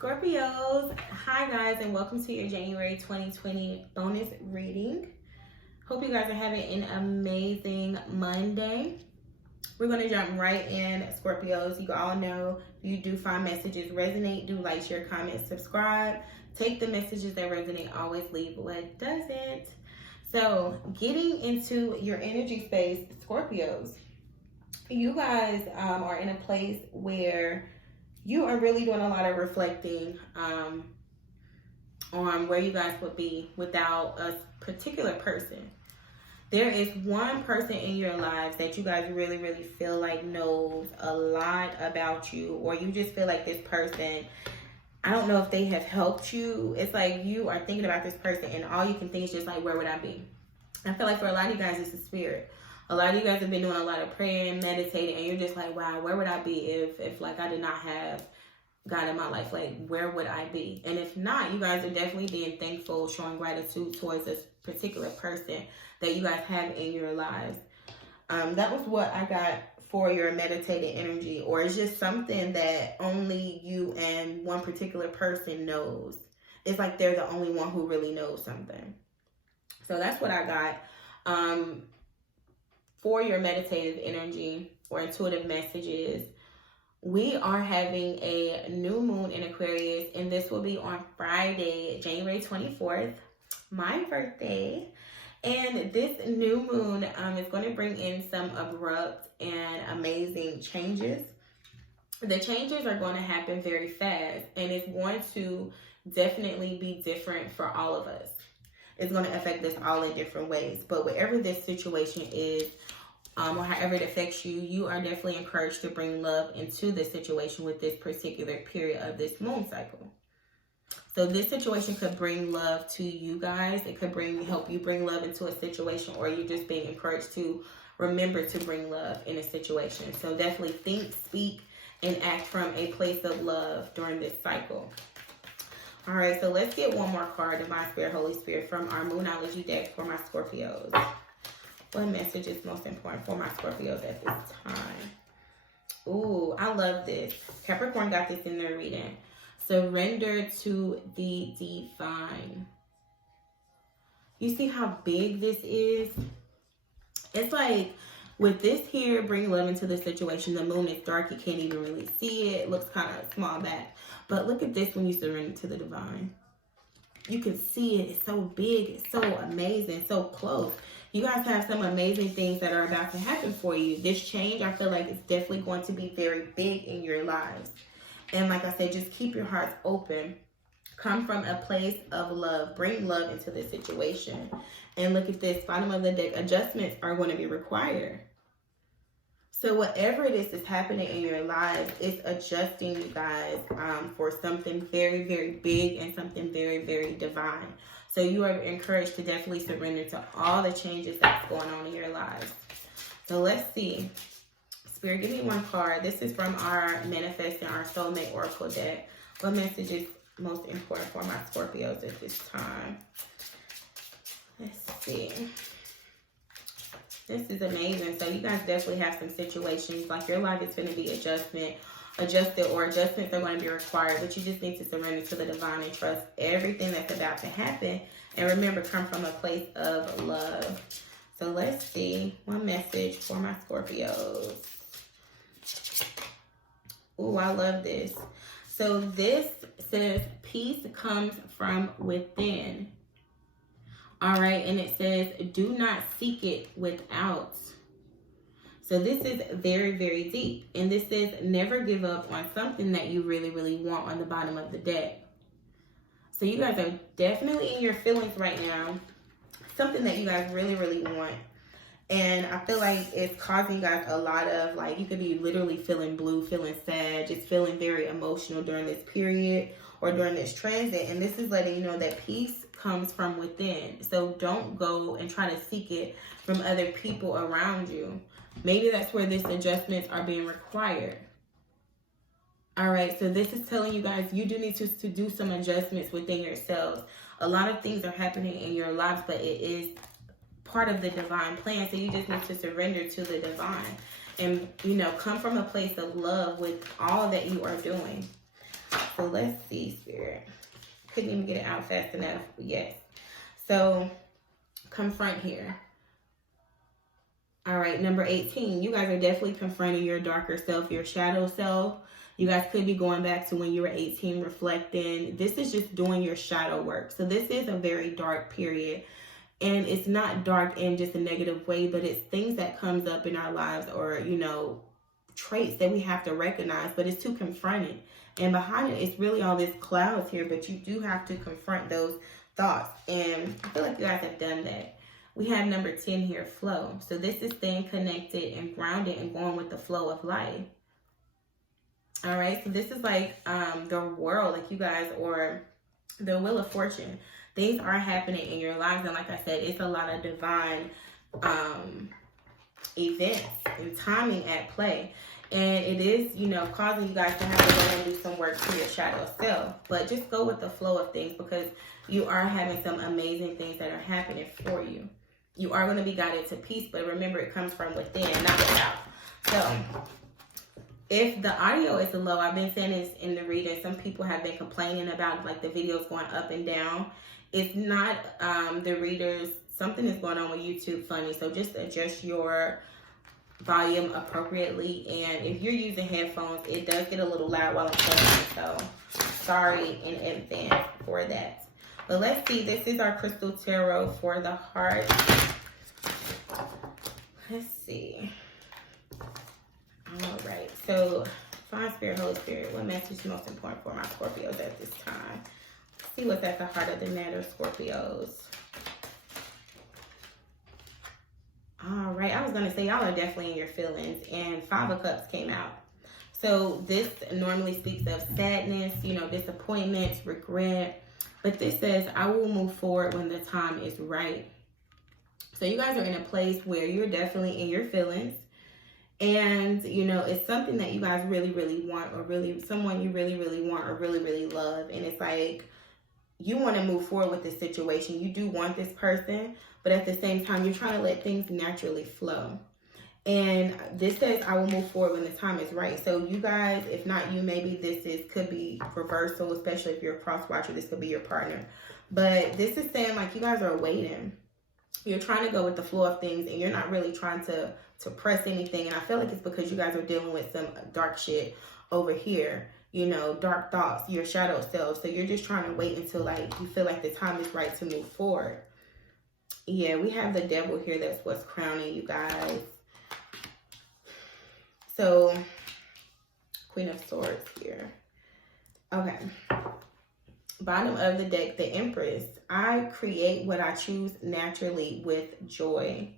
Scorpios, hi guys, and welcome to your January 2020 bonus reading. Hope you guys are having an amazing Monday. We're going to jump right in, Scorpios. You all know you do find messages resonate. Do like, share, comment, subscribe. Take the messages that resonate, always leave what doesn't. So, getting into your energy space, Scorpios, you guys are in a place where you are really doing a lot of reflecting on where you guys would be without a particular person. There is one person in your lives that you guys really, really feel like knows a lot about you, or you just feel like this person, I don't know if they have helped you. It's like you are thinking about this person and all you can think is just like, where would I be? I feel like for a lot of you guys, it's the spirit. A lot of you guys have been doing a lot of praying, meditating, and you're just like, wow, where would I be if like I did not have God in my life? Like, where would I be? And if not, you guys are definitely being thankful, showing gratitude towards this particular person that you guys have in your lives. That was what I got for your meditated energy, or it's just something that only you and one particular person knows. It's like they're the only one who really knows something. So that's what I got. For your meditative energy or intuitive messages, we are having a new moon in Aquarius, and this will be on Friday, January 24th, my birthday. And this new moon is going to bring in some abrupt and amazing changes. The changes are going to happen very fast, and it's going to definitely be different for all of us. It's going to affect us all in different ways. But whatever this situation is, or however it affects you, you are definitely encouraged to bring love into this situation with this particular period of this moon cycle. So this situation could bring love to you guys. It could help you bring love into a situation, or you're just being encouraged to remember to bring love in a situation. So definitely think, speak, and act from a place of love during this cycle. All right, so let's get one more card, Divine Spirit, Holy Spirit, from our Moonology deck for my Scorpios. What message is most important for my Scorpios at this time? Ooh, I love this. Capricorn got this in their reading. Surrender to the divine. You see how big this is? It's like with this here, bring love into the situation. The moon is dark. You can't even really see it. It looks kind of small back. But look at this when you surrender to the divine. You can see it. It's so big. It's so amazing. So close. You guys have some amazing things that are about to happen for you. This change, I feel like it's definitely going to be very big in your lives. And like I said, just keep your hearts open. Come from a place of love. Bring love into this situation. And look at this, bottom of the deck, adjustments are going to be required. So whatever it is that's happening in your lives, it's adjusting you guys for something very, very big and something very, very divine. So you are encouraged to definitely surrender to all the changes that's going on in your lives. So let's see. Spirit, give me one card. This is from our Manifesting Our Soulmate Oracle deck. What message is most important for my Scorpios at this time? Let's see. This is amazing. So you guys definitely have some situations. Like your life is going to be adjustments are going to be required. But you just need to surrender to the divine and trust everything that's about to happen. And remember, come from a place of love. So let's see. One message for my Scorpios. Ooh, I love this. So this says, peace comes from within. All right, and it says, do not seek it without. So this is very, very deep. And this says, never give up on something that you really, really want on the bottom of the deck. So you guys are definitely in your feelings right now. Something that you guys really, really want. And I feel like it's causing you guys a lot of, like, you could be literally feeling blue, feeling sad, just feeling very emotional during this period or during this transit. And this is letting you know that peace comes from within. So don't go and try to seek it from other people around you. Maybe that's where these adjustments are being required. All right, so this is telling you guys you do need to do some adjustments within yourselves. A lot of things are happening in your lives, but it is part of the divine plan. So you just need to surrender to the divine and, you know, come from a place of love with all that you are doing. So let's see, Spirit. Couldn't even get it out fast enough. Yes. So confront here. All right, number 18. You guys are definitely confronting your darker self, your shadow self. You guys could be going back to when you were 18, reflecting. This is just doing your shadow work. So this is a very dark period. And it's not dark in just a negative way, but it's things that comes up in our lives, or, you know, traits that we have to recognize, but it's to confront it. And behind it, it's really all this clouds here, but you do have to confront those thoughts. And I feel like you guys have done that. We have number 10 here, flow. So this is staying connected and grounded and going with the flow of life. All right, so this is like the world, like you guys, or the wheel of fortune. Things are happening in your lives, and like I said, it's a lot of divine events and timing at play. And it is, you know, causing you guys to have to go and do some work to your shadow self. But just go with the flow of things, because you are having some amazing things that are happening for you. You are going to be guided to peace, but remember, it comes from within, not without. So if the audio is low, I've been saying this in the reading, some people have been complaining about like the videos going up and down. It's not the readers. Something is going on with YouTube funny. So just adjust your volume appropriately. And if you're using headphones, it does get a little loud while I'm saying it. So sorry in advance for that. But let's see. This is our Crystal Tarot for the heart. Let's see. All right. So, Divine Spirit, Holy Spirit, what message is most important for my Scorpios at this time? Let's see what's at the heart of the matter, Scorpios. All right. I was going to say, y'all are definitely in your feelings. And 5 of Cups came out. So, this normally speaks of sadness, you know, disappointments, regret. But this says, I will move forward when the time is right. So, you guys are in a place where you're definitely in your feelings. And, you know, it's something that you guys really, really want, or really someone you really, really want, or really, really love. And it's like, you want to move forward with this situation. You do want this person, but at the same time, you're trying to let things naturally flow. And this says, I will move forward when the time is right. So you guys, if not you, maybe could be reversal, especially if you're a cross watcher. This could be your partner. But this is saying like you guys are waiting. You're trying to go with the flow of things, and you're not really trying to press anything. And I feel like it's because you guys are dealing with some dark shit over here, you know, dark thoughts, your shadow self. So you're just trying to wait until like you feel like the time is right to move forward. Yeah, we have the devil here. That's what's crowning you guys. So Queen of Swords here. Okay. Bottom of the deck, the Empress. I create what I choose naturally with joy.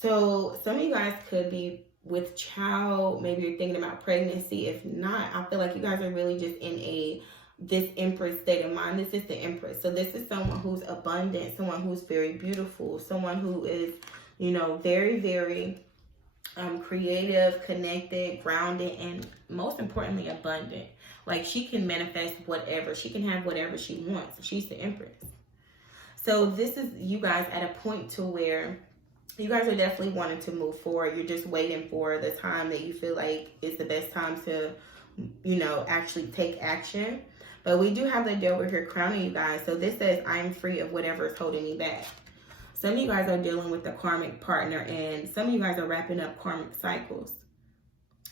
So some of you guys could be with child. Maybe you're thinking about pregnancy. If not, I feel like you guys are really just in this Empress state of mind. This is the Empress. So this is someone who's abundant, someone who's very beautiful, someone who is, you know, very, very creative, connected, grounded, and most importantly, abundant. Like, she can manifest whatever. She can have whatever she wants. She's the Empress. So this is you guys at a point to where you guys are definitely wanting to move forward. You're just waiting for the time that you feel like is the best time to, you know, actually take action. But we do have the devil here crowning you guys. So this says, I am free of whatever is holding me back. Some of you guys are dealing with a karmic partner, and some of you guys are wrapping up karmic cycles.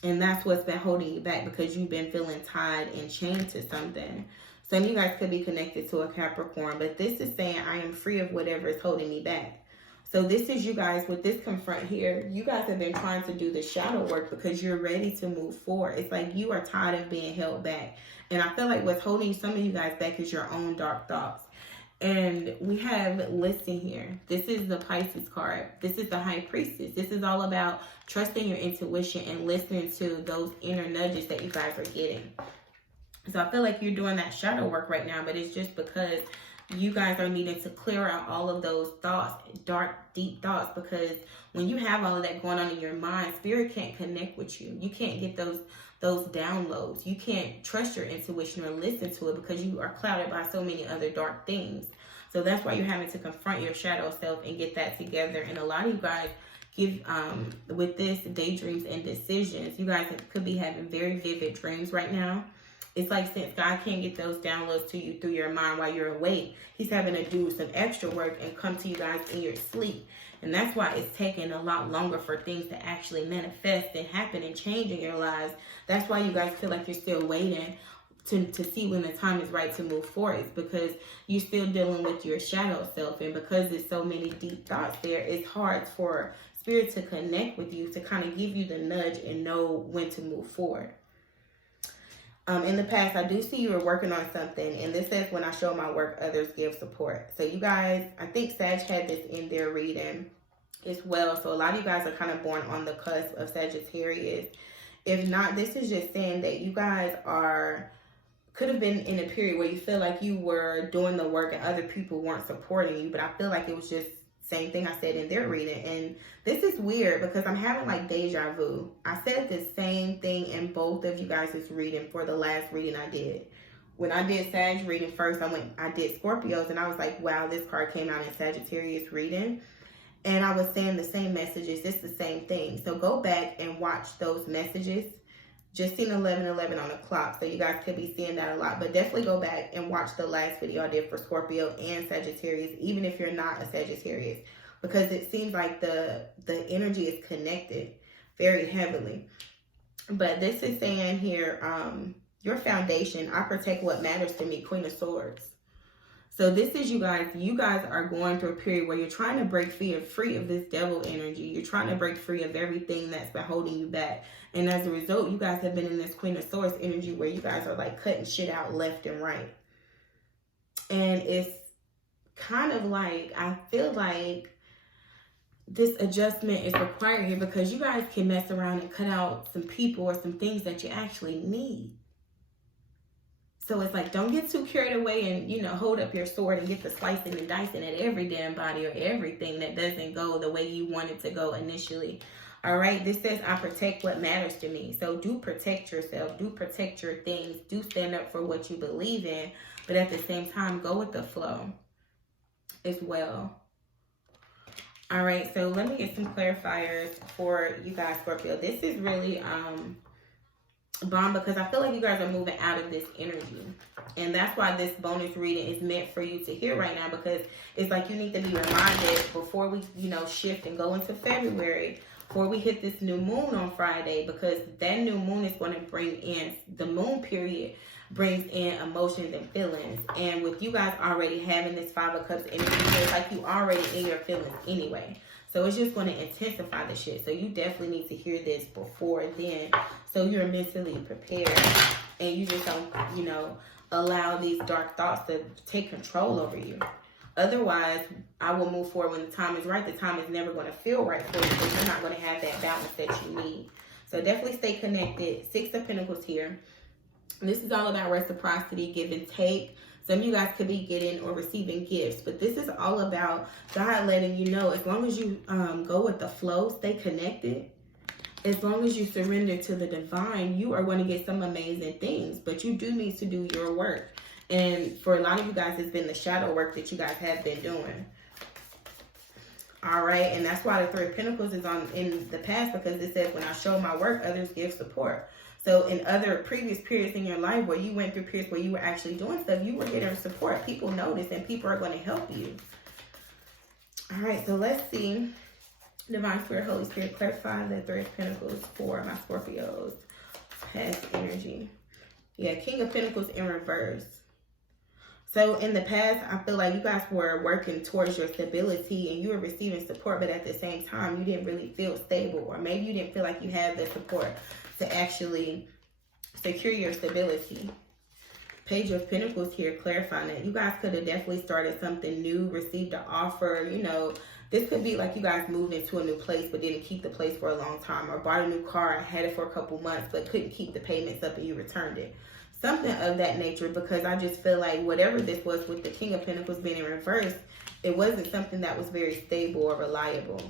And that's what's been holding you back, because you've been feeling tied and chained to something. Some of you guys could be connected to a Capricorn, but this is saying, I am free of whatever is holding me back. So this is you guys with this confront here. You guys have been trying to do the shadow work because you're ready to move forward. It's like you are tired of being held back. And I feel like what's holding some of you guys back is your own dark thoughts. And we have listen here. This is the Pisces card. This is the High Priestess. This is all about trusting your intuition and listening to those inner nudges that you guys are getting. So I feel like you're doing that shadow work right now, but it's just because you guys are needing to clear out all of those thoughts, dark, deep thoughts, because when you have all of that going on in your mind, spirit can't connect with you. You can't get those downloads. You can't trust your intuition or listen to it because you are clouded by so many other dark things. So that's why you're having to confront your shadow self and get that together. And a lot of you guys give with this daydreams and decisions. You guys could be having very vivid dreams right now. It's like since God can't get those downloads to you through your mind while you're awake, he's having to do some extra work and come to you guys in your sleep. And that's why it's taking a lot longer for things to actually manifest and happen and change in your lives. That's why you guys feel like you're still waiting to see when the time is right to move forward. It's because you're still dealing with your shadow self. And because there's so many deep thoughts there, it's hard for Spirit to connect with you, to kind of give you the nudge and know when to move forward. In the past, I do see you were working on something, and this says, when I show my work, others give support. So you guys, I think Sag had this in their reading as well. So a lot of you guys are kind of born on the cusp of Sagittarius. If not, this is just saying that you guys could have been in a period where you feel like you were doing the work and other people weren't supporting you, but I feel like it was just same thing I said in their reading. And this is weird because I'm having like deja vu. I said the same thing in both of you guys' reading for the last reading I did. When I did Sag reading first, I did Scorpios, and I was like, wow, this card came out in Sagittarius reading. And I was saying the same messages. It's the same thing. So go back and watch those messages. Just seen 11:11 on the clock, so you guys could be seeing that a lot. But definitely go back and watch the last video I did for Scorpio and Sagittarius, even if you're not a Sagittarius, because it seems like the energy is connected very heavily. But this is saying here, your foundation, I protect what matters to me, Queen of Swords. So this is you guys. You guys are going through a period where you're trying to break free of this devil energy. You're trying to break free of everything that's been holding you back. And as a result, you guys have been in this Queen of Swords energy where you guys are like cutting shit out left and right. And it's kind of like, I feel like this adjustment is required here because you guys can mess around and cut out some people or some things that you actually need. So it's like, don't get too carried away and, you know, hold up your sword and get to slicing and dicing at every damn body or everything that doesn't go the way you want it to go initially. All right. This says, I protect what matters to me. So do protect yourself. Do protect your things. Do stand up for what you believe in. But at the same time, go with the flow as well. All right. So let me get some clarifiers for you guys, Scorpio. This is really, bomb, because I feel like you guys are moving out of this energy, and that's why this bonus reading is meant for you to hear right now, because it's like you need to be reminded before we, you know, shift and go into February, before we hit this new moon on Friday, because that new moon is going to bring in, the moon period brings in emotions and feelings, and with you guys already having this 5 of Cups energy, it's like you already in your feelings anyway. So it's just going to intensify the shit. So you definitely need to hear this before then, so you're mentally prepared and you just don't, you know, allow these dark thoughts to take control over you. Otherwise, I will move forward when the time is right. The time is never going to feel right for you, so you're not going to have that balance that you need. So definitely stay connected. 6 of Pentacles here. This is all about reciprocity, give and take. Some of you guys could be getting or receiving gifts, but this is all about God letting you know, as long as you go with the flow, stay connected, as long as you surrender to the divine, you are going to get some amazing things, but you do need to do your work. And for a lot of you guys, it's been the shadow work that you guys have been doing. All right, and that's why the 3 of Pentacles is on in the past, because it says, when I show my work, others give support. So in other previous periods in your life where you went through periods where you were actually doing stuff, you were getting support. People notice and people are going to help you. All right, so let's see. Divine Spirit, Holy Spirit, clarify the 3 of Pentacles for my Scorpios. Past energy. Yeah, King of Pentacles in reverse. So in the past, I feel like you guys were working towards your stability and you were receiving support, but at the same time, you didn't really feel stable, or maybe you didn't feel like you had the support to actually secure your stability. Page of Pentacles here, clarifying that you guys could have definitely started something new, received an offer. You know, this could be like you guys moved into a new place but didn't keep the place for a long time, or bought a new car, had it for a couple months but couldn't keep the payments up and you returned it. Something of that nature, because I just feel like whatever this was with the King of Pentacles being in reverse, it wasn't something that was very stable or reliable.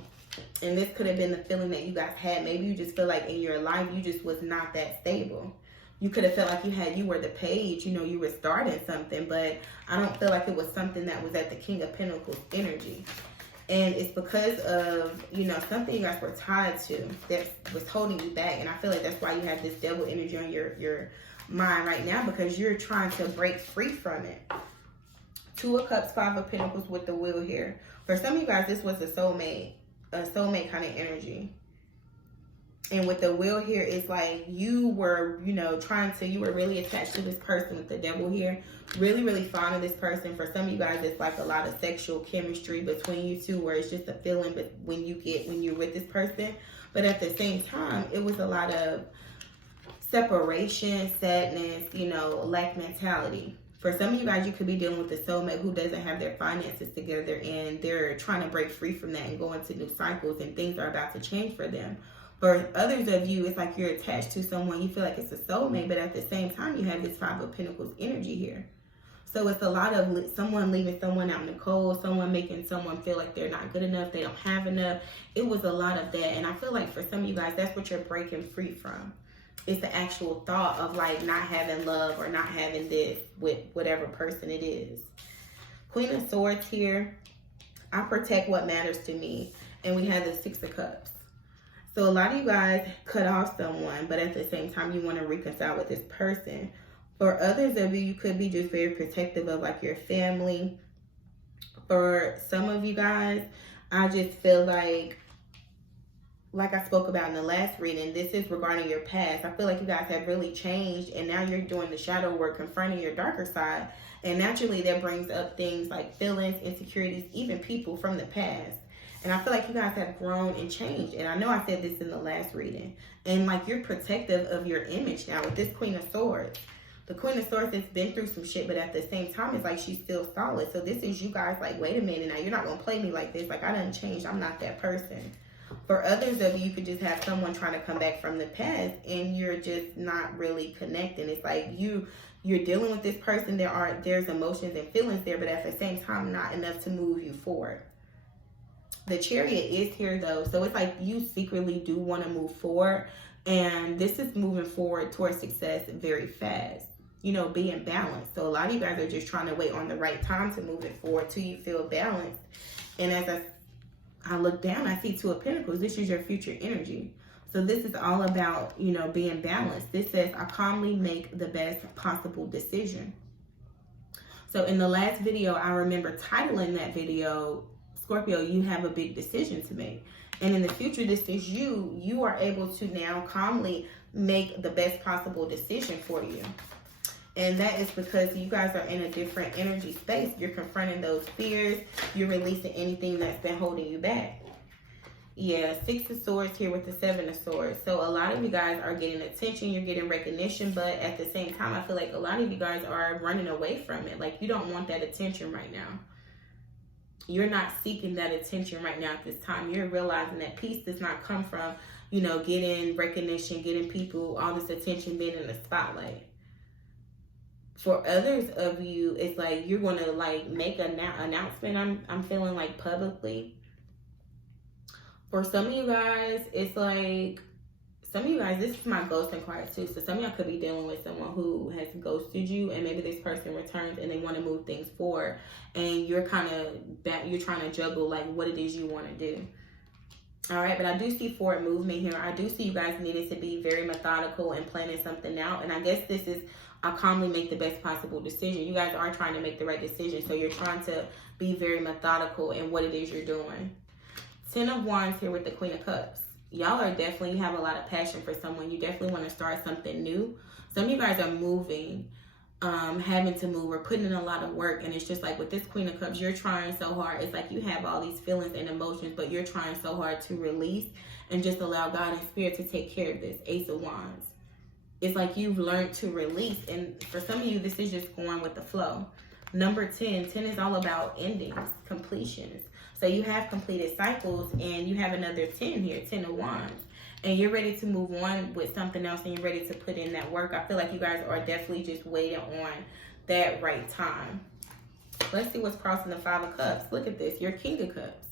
And this could have been the feeling that you guys had. Maybe you just feel like in your life, you just was not that stable. You could have felt like you were the page, you know, you were starting something, but I don't feel like it was something that was at the King of Pentacles energy. And it's because of, you know, something you guys were tied to that was holding you back. And I feel like that's why you have this devil energy on your mind right now because you're trying to break free from it. 2 of Cups, 5 of Pentacles with the Wheel here. For some of you guys, this was a soulmate kind of energy. And with the Wheel here, it's like you were, you know, you were really attached to this person with the Devil here. Really, really fond of this person. For some of you guys, it's like a lot of sexual chemistry between you two where it's just a feeling but when you're with this person. But at the same time, it was a lot of separation, sadness, you know, lack mentality. For some of you guys, you could be dealing with a soulmate who doesn't have their finances together and they're trying to break free from that and go into new cycles and things are about to change for them. For others of you, it's like you're attached to someone. You feel like it's a soulmate, but at the same time, you have this 5 of Pentacles energy here. So it's a lot of someone leaving someone out in the cold, someone making someone feel like they're not good enough, they don't have enough. It was a lot of that. And I feel like for some of you guys, that's what you're breaking free from. It's the actual thought of like not having love or not having this with whatever person it is. Queen of Swords here. I protect what matters to me. And we have the 6 of Cups. So a lot of you guys cut off someone, but at the same time, you want to reconcile with this person. For others of you, you could be just very protective of like your family. For some of you guys, I just feel like I spoke about in the last reading, this is regarding your past. I feel like you guys have really changed and now you're doing the shadow work, confronting your darker side. And naturally that brings up things like feelings, insecurities, even people from the past. And I feel like you guys have grown and changed. And I know I said this in the last reading. And like you're protective of your image now with this Queen of Swords. The Queen of Swords has been through some shit, but at the same time, it's like she's still solid. So this is you guys like, wait a minute, now you're not going to play me like this. Like I done changed. I'm not that person. For others of you, you could just have someone trying to come back from the past and you're just not really connecting. It's like you're dealing with this person. There's emotions and feelings there, but at the same time, not enough to move you forward. The Chariot is here though, so it's like you secretly do want to move forward, and this is moving forward towards success very fast. You know, being balanced. So a lot of you guys are just trying to wait on the right time to move it forward till you feel balanced. And as I look down, I see 2 of Pentacles. This is your future energy. So this is all about, you know, being balanced. This says, I calmly make the best possible decision. So in the last video, I remember titling that video, Scorpio, you have a big decision to make. And in the future, this is you are able to now calmly make the best possible decision for you. And that is because you guys are in a different energy space. You're confronting those fears. You're releasing anything that's been holding you back. Yeah, 6 of Swords here with the 7 of Swords. So a lot of you guys are getting attention. You're getting recognition. But at the same time, I feel like a lot of you guys are running away from it. Like you don't want that attention right now. You're not seeking that attention right now at this time. You're realizing that peace does not come from, you know, getting recognition, getting people, all this attention, being in the spotlight. For others of you, it's like you're going to like make an announcement, I'm feeling like publicly. For some of you guys, it's like, some of you guys, this is my ghosting card too. So some of y'all could be dealing with someone who has ghosted you and maybe this person returns and they want to move things forward. And you're kind of, you're trying to juggle like what it is you want to do. All right, but I do see forward movement here. I do see you guys needing to be very methodical and planning something out. And I guess this is, I calmly make the best possible decision. You guys are trying to make the right decision. So you're trying to be very methodical in what it is you're doing. 10 of Wands here with the Queen of Cups. Y'all are definitely, you have a lot of passion for someone. You definitely want to start something new. Some of you guys are moving, having to move or putting in a lot of work. And it's just like with this Queen of Cups, you're trying so hard. It's like you have all these feelings and emotions, but you're trying so hard to release and just allow God and Spirit to take care of this. Ace of Wands. It's like you've learned to release. And for some of you, this is just going with the flow. Number 10. 10 is all about endings, completions. So you have completed cycles and you have another 10 here, 10 of Wands. And you're ready to move on with something else and you're ready to put in that work. I feel like you guys are definitely just waiting on that right time. Let's see what's crossing the 5 of Cups. Look at this, your King of Cups.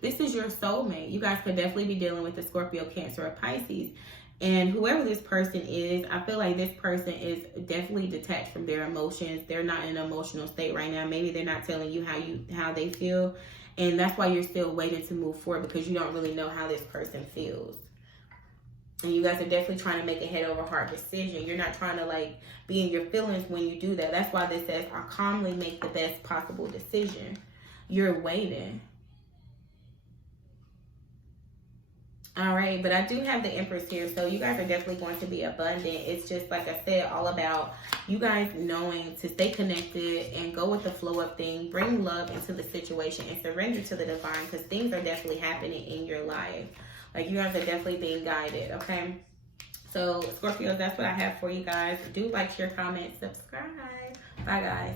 This is your soulmate. You guys could definitely be dealing with a Scorpio, Cancer, or Pisces. And whoever this person is, I feel like this person is definitely detached from their emotions. They're not in an emotional state right now. Maybe they're not telling you how they feel. And that's why you're still waiting to move forward, because you don't really know how this person feels. And you guys are definitely trying to make a head over heart decision. You're not trying to like be in your feelings when you do that. That's why this says, I calmly make the best possible decision. You're waiting. All right, but I do have the Empress here, so you guys are definitely going to be abundant. It's just, like I said, all about you guys knowing to stay connected and go with the flow of things, bring love into the situation, and surrender to the divine, because things are definitely happening in your life. Like, you guys are definitely being guided, okay? So, Scorpios, that's what I have for you guys. Do like, share, comment, subscribe. Bye, guys.